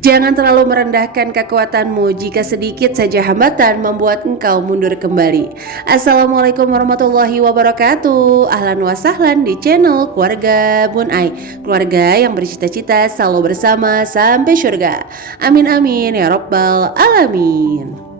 Jangan terlalu merendahkan kekuatanmu jika sedikit saja hambatan membuat engkau mundur kembali. Assalamualaikum warahmatullahi wabarakatuh. Ahlan wa sahlan di channel Keluarga Bun Ai, keluarga yang bercita-cita selalu bersama sampai surga. Amin amin ya rabbal alamin.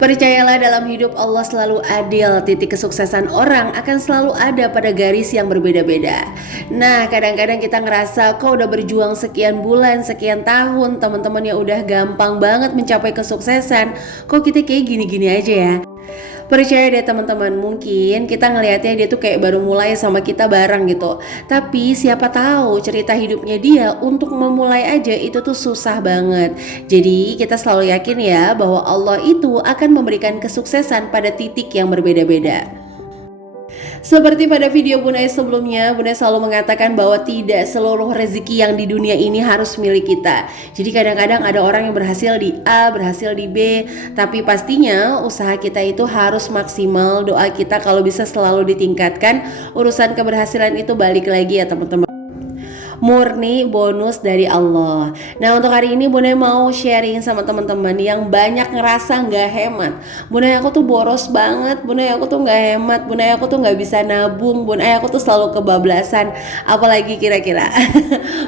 Percayalah, dalam hidup Allah selalu adil. Titik kesuksesan orang akan selalu ada pada garis yang berbeda-beda. Nah, kadang-kadang kita ngerasa kok udah berjuang sekian bulan, sekian tahun, teman-teman yang udah gampang banget mencapai kesuksesan, kok kita kayak gini-gini aja ya. Percaya deh teman-teman, mungkin kita ngelihatnya dia tuh kayak baru mulai sama kita bareng gitu. Tapi siapa tahu cerita hidupnya dia untuk memulai aja itu tuh susah banget. Jadi kita selalu yakin ya bahwa Allah itu akan memberikan kesuksesan pada titik yang berbeda-beda. Seperti pada video Bunda sebelumnya, Bunda selalu mengatakan bahwa tidak seluruh rezeki yang di dunia ini harus milik kita. Jadi kadang-kadang ada orang yang berhasil di A, berhasil di B, tapi pastinya usaha kita itu harus maksimal. Doa kita kalau bisa selalu ditingkatkan. Urusan keberhasilan itu balik lagi ya teman-teman, murni bonus dari Allah. Nah, untuk hari ini Bunda mau sharing sama teman-teman yang banyak ngerasa nggak hemat. Bunda aku tuh boros banget, Bunda aku tuh nggak hemat, Bunda aku tuh nggak bisa nabung, Bunda aku tuh selalu kebablasan. Apalagi kira-kira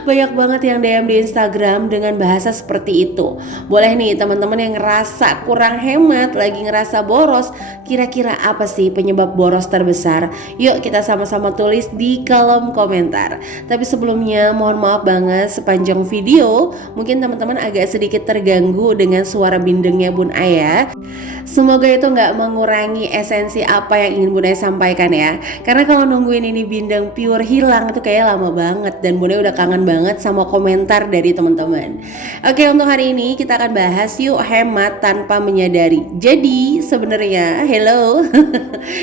banyak banget yang DM di Instagram dengan bahasa seperti itu. Boleh nih teman-teman yang ngerasa kurang hemat, lagi ngerasa boros, kira-kira apa sih penyebab boros terbesar? Yuk kita sama-sama tulis di kolom komentar. Tapi sebelumnya mohon maaf banget, sepanjang video mungkin teman-teman agak sedikit terganggu dengan suara bindengnya Bun Aya. Semoga itu nggak mengurangi esensi apa yang ingin Bunda sampaikan ya. Karena kalau nungguin ini bindeng pure hilang itu kayak lama banget, dan Bunda udah kangen banget sama komentar dari teman-teman. Oke, untuk hari ini kita akan bahas yuk hemat tanpa menyadari. Jadi sebenarnya hello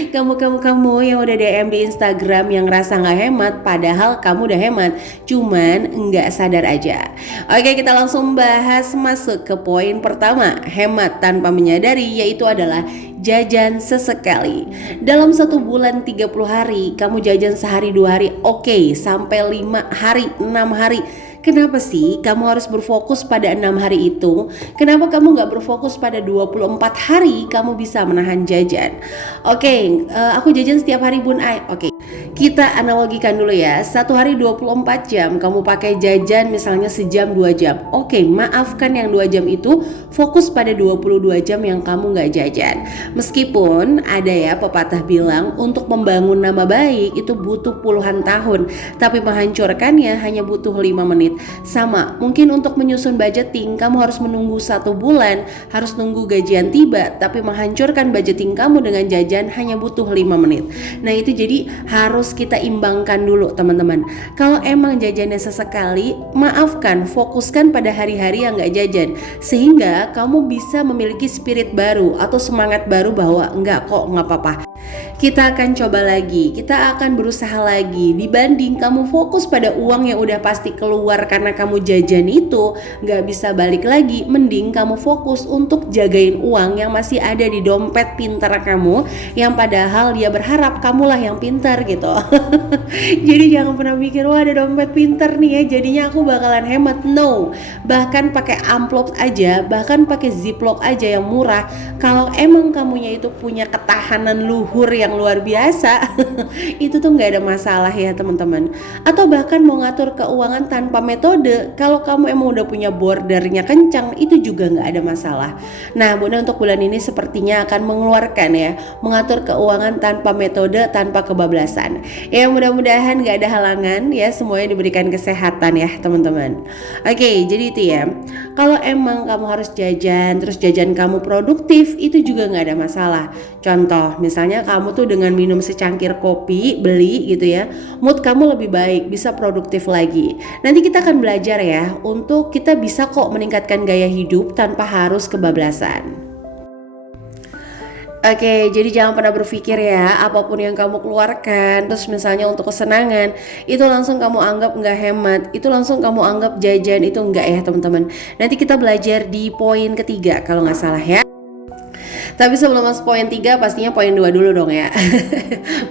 kamu yang udah DM di Instagram yang ngerasa nggak hemat padahal kamu udah hemat, cuman nggak sadar aja. Oke, kita langsung bahas, masuk ke poin pertama. Hemat tanpa menyadari yaitu adalah jajan sesekali. Dalam 1 bulan 30 hari kamu jajan sehari 2 hari oke, sampai 5 hari 6 hari. Kenapa sih kamu harus berfokus pada 6 hari itu? Kenapa kamu gak berfokus pada 24 hari kamu bisa menahan jajan? Oke, aku jajan setiap hari Bun Ai. Oke, kita analogikan dulu ya. 1 hari 24 jam kamu pakai jajan misalnya sejam 2 jam. Oke, maafkan yang 2 jam itu, fokus pada 22 jam yang kamu gak jajan. Meskipun ada ya pepatah bilang untuk membangun nama baik itu butuh puluhan tahun, tapi menghancurkannya hanya butuh 5 menit. Sama, mungkin untuk menyusun budgeting kamu harus menunggu 1 bulan, harus nunggu gajian tiba, tapi menghancurkan budgeting kamu dengan jajan hanya butuh 5 menit. Nah itu jadi harus kita imbangkan dulu teman-teman. Kalau emang jajannya sesekali, maafkan, fokuskan pada hari-hari yang gak jajan, sehingga kamu bisa memiliki spirit baru atau semangat baru bahwa enggak kok, gak apa-apa, kita akan coba lagi, kita akan berusaha lagi. Dibanding kamu fokus pada uang yang udah pasti keluar karena kamu jajan itu gak bisa balik lagi, mending kamu fokus untuk jagain uang yang masih ada di dompet pintar kamu, yang padahal dia berharap kamulah yang pintar gitu. Jadi jangan pernah mikir wah ada dompet pintar nih ya jadinya aku bakalan hemat. No, bahkan pakai amplop aja, bahkan pakai ziplock aja yang murah, kalau emang kamunya itu punya ketahanan luhur yang luar biasa itu tuh nggak ada masalah ya teman-teman. Atau bahkan mau ngatur keuangan tanpa metode, kalau kamu emang udah punya bordernya kencang, itu juga nggak ada masalah. Nah Bunda untuk bulan ini sepertinya akan mengeluarkan ya, mengatur keuangan tanpa metode, tanpa kebablasan ya. Mudah-mudahan nggak ada halangan ya, semuanya diberikan kesehatan ya teman-teman. Oke, jadi itu ya, kalau emang kamu harus jajan, terus jajan kamu produktif, itu juga nggak ada masalah. Contoh misalnya kamu tuh dengan minum secangkir kopi beli gitu ya, mood kamu lebih baik, bisa produktif lagi. Nanti kita akan belajar ya untuk kita bisa kok meningkatkan gaya hidup tanpa harus kebablasan. Oke, jadi jangan pernah berpikir ya apapun yang kamu keluarkan, terus misalnya untuk kesenangan, itu langsung kamu anggap nggak hemat, itu langsung kamu anggap jajan, itu enggak ya teman-teman. Nanti kita belajar di poin ketiga kalau nggak salah ya. Tapi sebelum masuk poin 3 pastinya poin 2 dulu dong ya.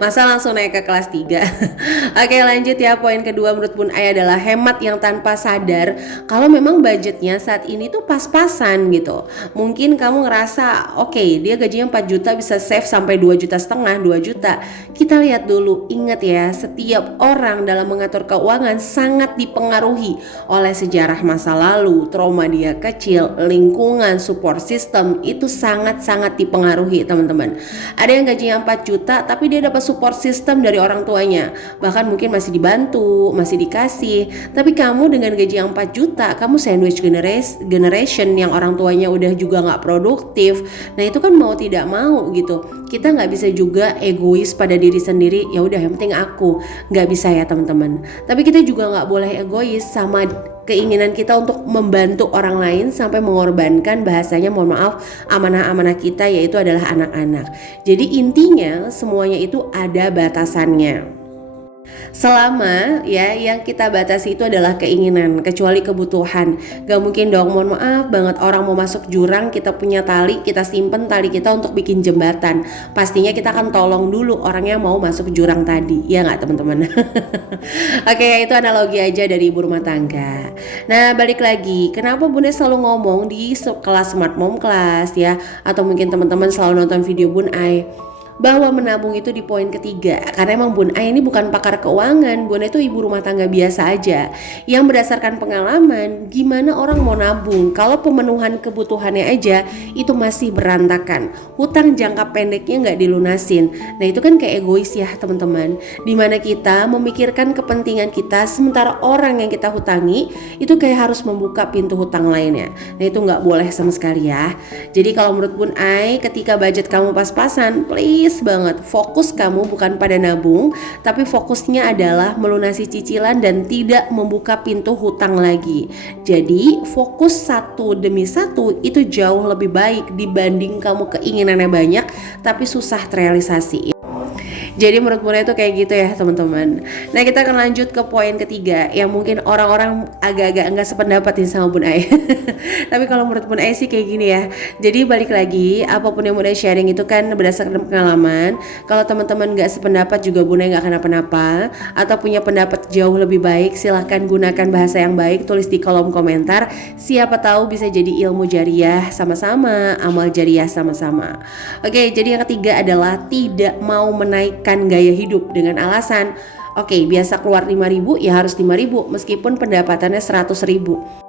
Masa langsung naik ke kelas 3. Oke, lanjut ya. Poin kedua menurut Bun Ai adalah hemat yang tanpa sadar. Kalau memang budgetnya saat ini tuh pas-pasan gitu. Mungkin kamu ngerasa oke, dia gajinya 4 juta bisa save sampai 2,5 juta, 2 juta. Kita lihat dulu, ingat ya, setiap orang dalam mengatur keuangan sangat dipengaruhi oleh sejarah masa lalu, trauma dia kecil, lingkungan, support system, itu sangat-sangat dipengaruhi teman-teman. Ada yang gajinya 4 juta tapi dia dapat support system dari orang tuanya, bahkan mungkin masih dibantu, masih dikasih. Tapi kamu dengan gaji yang 4 juta, kamu sandwich generation yang orang tuanya udah juga gak produktif. Nah itu kan mau tidak mau gitu, kita gak bisa juga egois pada diri sendiri. Ya udah, yang penting aku, gak bisa ya teman-teman. Tapi kita juga gak boleh egois sama keinginan kita untuk membantu orang lain sampai mengorbankan, bahasanya mohon maaf, amanah-amanah kita, yaitu adalah anak-anak. Jadi intinya semuanya itu ada batasannya. Selama ya yang kita batasi itu adalah keinginan, kecuali kebutuhan. Gak mungkin dong, mohon maaf banget, orang mau masuk jurang, kita punya tali, kita simpen tali kita untuk bikin jembatan. Pastinya kita akan tolong dulu orang yang mau masuk jurang tadi, ya gak teman-teman? Oke, itu analogi aja dari ibu rumah tangga. Nah balik lagi, kenapa Bunda selalu ngomong di kelas Smart Mom Class ya, atau mungkin teman-teman selalu nonton video Bun Ai, bahwa menabung itu di poin ketiga, karena emang Bun Ai ini bukan pakar keuangan. Bun Ai itu ibu rumah tangga biasa aja yang berdasarkan pengalaman gimana orang mau nabung kalau pemenuhan kebutuhannya aja itu masih berantakan, hutang jangka pendeknya nggak dilunasin. Nah itu kan kayak egois ya teman-teman, dimana kita memikirkan kepentingan kita sementara orang yang kita hutangi itu kayak harus membuka pintu hutang lainnya. Nah itu nggak boleh sama sekali ya. Jadi kalau menurut Bun Ai, ketika budget kamu pas-pasan, please banget, fokus kamu bukan pada nabung, tapi fokusnya adalah melunasi cicilan dan tidak membuka pintu hutang lagi. Jadi fokus satu demi satu itu jauh lebih baik dibanding kamu keinginannya banyak tapi susah terrealisasi. Jadi menurut Bun Ai itu kayak gitu ya teman-teman. Nah kita akan lanjut ke poin ketiga yang mungkin orang-orang agak-agak enggak sependapat nih sama Bun Ai. Tapi kalau menurut Bun Ai sih kayak gini ya. Jadi balik lagi, apapun yang Bun Ai sharing itu kan berdasarkan pengalaman. Kalau teman-teman enggak sependapat juga Bun Ai enggak kenapa-napa, atau punya pendapat jauh lebih baik, silahkan gunakan bahasa yang baik, tulis di kolom komentar. Siapa tahu bisa jadi ilmu jariah sama-sama, amal jariah sama-sama. Oke, jadi yang ketiga adalah tidak mau menaikkan gaya hidup dengan alasan oke, biasa keluar 5.000 ya harus 5.000 meskipun pendapatannya 100.000.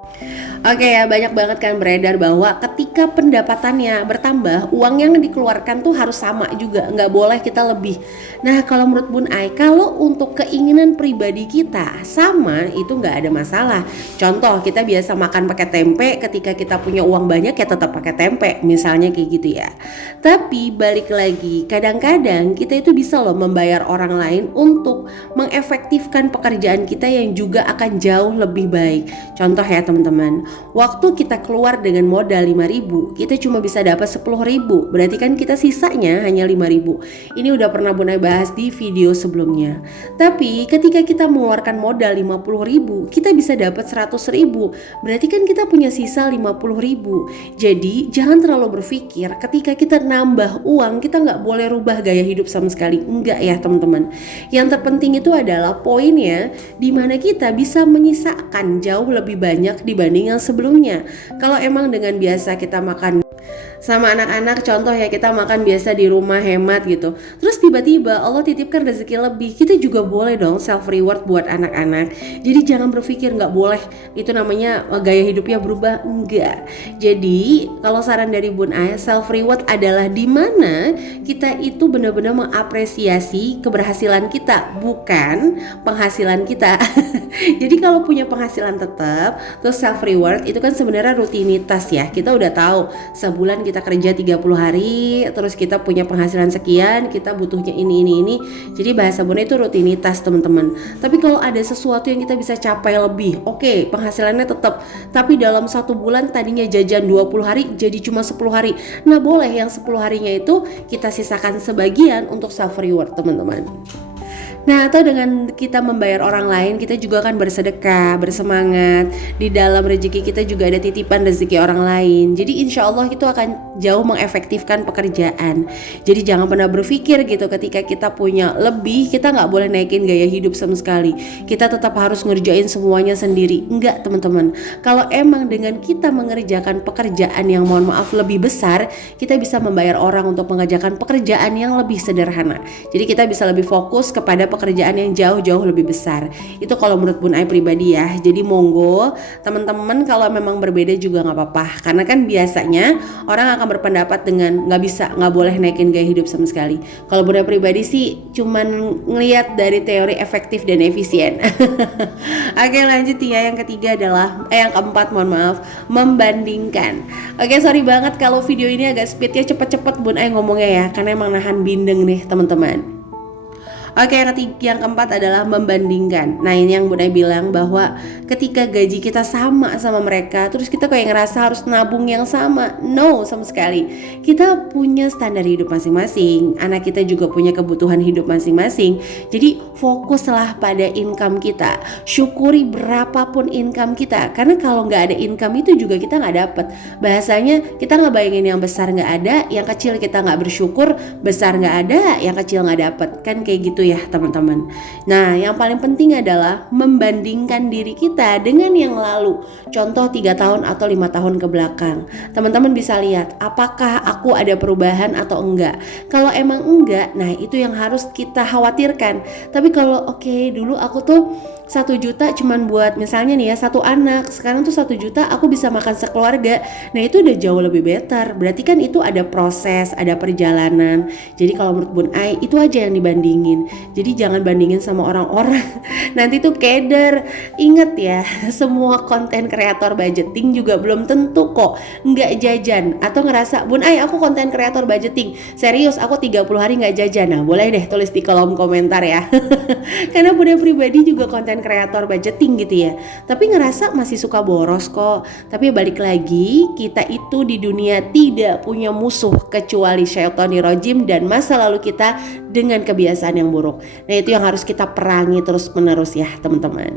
Oke ya, banyak banget kan beredar bahwa ketika pendapatannya bertambah, uang yang dikeluarkan tuh harus sama juga, nggak boleh kita lebih. Nah kalau menurut Bun Ai, kalau untuk keinginan pribadi kita sama, itu nggak ada masalah. Contoh, kita biasa makan pakai tempe, ketika kita punya uang banyak ya tetap pakai tempe, misalnya kayak gitu ya. Tapi balik lagi, kadang-kadang kita itu bisa loh membayar orang lain untuk mengefektifkan pekerjaan kita yang juga akan jauh lebih baik. Contoh ya teman-teman, waktu kita keluar dengan modal 5.000, kita cuma bisa dapat 10.000, berarti kan kita sisanya hanya 5.000. Ini udah pernah Bun Ai bahas di video sebelumnya. Tapi ketika kita mengeluarkan modal 50.000, kita bisa dapat 100.000, berarti kan kita punya sisa 50.000. Jadi jangan terlalu berpikir ketika kita nambah uang kita nggak boleh rubah gaya hidup sama sekali. Enggak ya teman-teman. Yang terpenting itu adalah poinnya di mana kita bisa menyisakan jauh lebih banyak dibanding yang sebelumnya. Kalau emang dengan biasa kita makan sama anak-anak, contoh ya, kita makan biasa di rumah hemat gitu, terus tiba-tiba Allah titipkan rezeki lebih, kita juga boleh dong self reward buat anak-anak. Jadi jangan berpikir nggak boleh, itu namanya gaya hidupnya berubah, enggak. Jadi kalau saran dari Bun Ai, self reward adalah dimana kita itu benar-benar mengapresiasi keberhasilan kita, bukan penghasilan kita. Jadi kalau punya penghasilan tetap, terus self reward itu kan sebenarnya rutinitas ya. Kita udah tahu sebulan kita kerja 30 hari, terus kita punya penghasilan sekian, kita butuhnya ini. Jadi bahasa Bun Ai itu rutinitas teman-teman. Tapi kalau ada sesuatu yang kita bisa capai lebih, oke, penghasilannya tetap, tapi dalam 1 bulan tadinya jajan 20 hari jadi cuma 10 hari. Nah boleh yang 10 harinya itu kita sisakan sebagian untuk self reward teman-teman. Nah, atau dengan kita membayar orang lain, kita juga akan bersedekah, bersemangat. Di dalam rezeki kita juga ada titipan rezeki orang lain. Jadi insya Allah itu akan jauh mengefektifkan pekerjaan. Jadi jangan pernah berpikir gitu ketika kita punya lebih, kita nggak boleh naikin gaya hidup sama sekali. Kita tetap harus ngerjain semuanya sendiri. Enggak, teman-teman. Kalau emang dengan kita mengerjakan pekerjaan yang mohon maaf lebih besar, kita bisa membayar orang untuk mengerjakan pekerjaan yang lebih sederhana. Jadi kita bisa lebih fokus kepada pekerjaan yang jauh-jauh lebih besar. Itu kalau menurut Bun Ai pribadi ya. Jadi monggo teman-teman kalau memang berbeda juga nggak apa-apa. Karena kan biasanya orang akan berpendapat dengan nggak boleh naikin gaya hidup sama sekali. Kalau Bun Ai pribadi sih cuman ngelihat dari teori efektif dan efisien. Oke, lanjut ya. Yang ketiga adalah yang keempat, mohon maaf, membandingkan. Oke, sorry banget kalau video ini agak speednya cepet-cepet Bun Ai ngomongnya ya, karena emang nahan bindeng nih teman-teman. Oke, yang keempat adalah membandingkan. Nah, ini yang Bunda bilang bahwa ketika gaji kita sama mereka, terus kita kayak ngerasa harus nabung yang sama. No, sama sekali. Kita punya standar hidup masing-masing. Anak kita juga punya kebutuhan hidup masing-masing. Jadi fokuslah pada income kita. Syukuri berapapun income kita. Karena kalau nggak ada income itu juga kita nggak dapet. Bahasanya kita nggak bayangin yang besar nggak ada, yang kecil kita nggak bersyukur, besar nggak ada, yang kecil nggak dapet. Kan kayak gitu ya teman-teman. Nah, yang paling penting adalah membandingkan diri kita dengan yang lalu. Contoh 3 tahun atau 5 tahun ke belakang. Teman-teman bisa lihat apakah aku ada perubahan atau enggak. Kalau emang enggak, nah itu yang harus kita khawatirkan. Tapi kalau dulu aku tuh 1 juta cuman buat misalnya nih ya 1 anak, sekarang tuh 1 juta aku bisa makan sekeluarga. Nah itu udah jauh lebih better. Berarti kan itu ada proses, ada perjalanan. Jadi kalau menurut Bun Ai itu aja yang dibandingin. Jadi jangan bandingin sama orang-orang. Nanti tuh keder. Ingat ya, semua konten kreator budgeting juga belum tentu kok nggak jajan atau ngerasa Bun Ai aku konten kreator budgeting. Serius aku 30 hari nggak jajan. Nah boleh deh tulis di kolom komentar ya. Karena Bun Ai pribadi juga konten kreator budgeting gitu ya. Tapi ngerasa masih suka boros kok. Tapi balik lagi, kita itu di dunia tidak punya musuh kecuali syaitani rajim dan masa lalu kita dengan kebiasaan yang buruk. Nah itu yang harus kita perangi terus menerus ya teman-teman.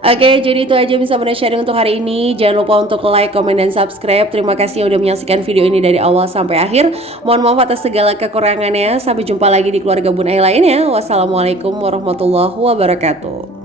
Oke, jadi itu aja bisa Bunda sharing untuk hari ini. Jangan lupa untuk like, comment, dan subscribe. Terima kasih udah menyaksikan video ini dari awal sampai akhir. Mohon maaf atas segala kekurangannya. Sampai jumpa lagi di keluarga Bun Ai lainnya. Wassalamualaikum warahmatullahi wabarakatuh.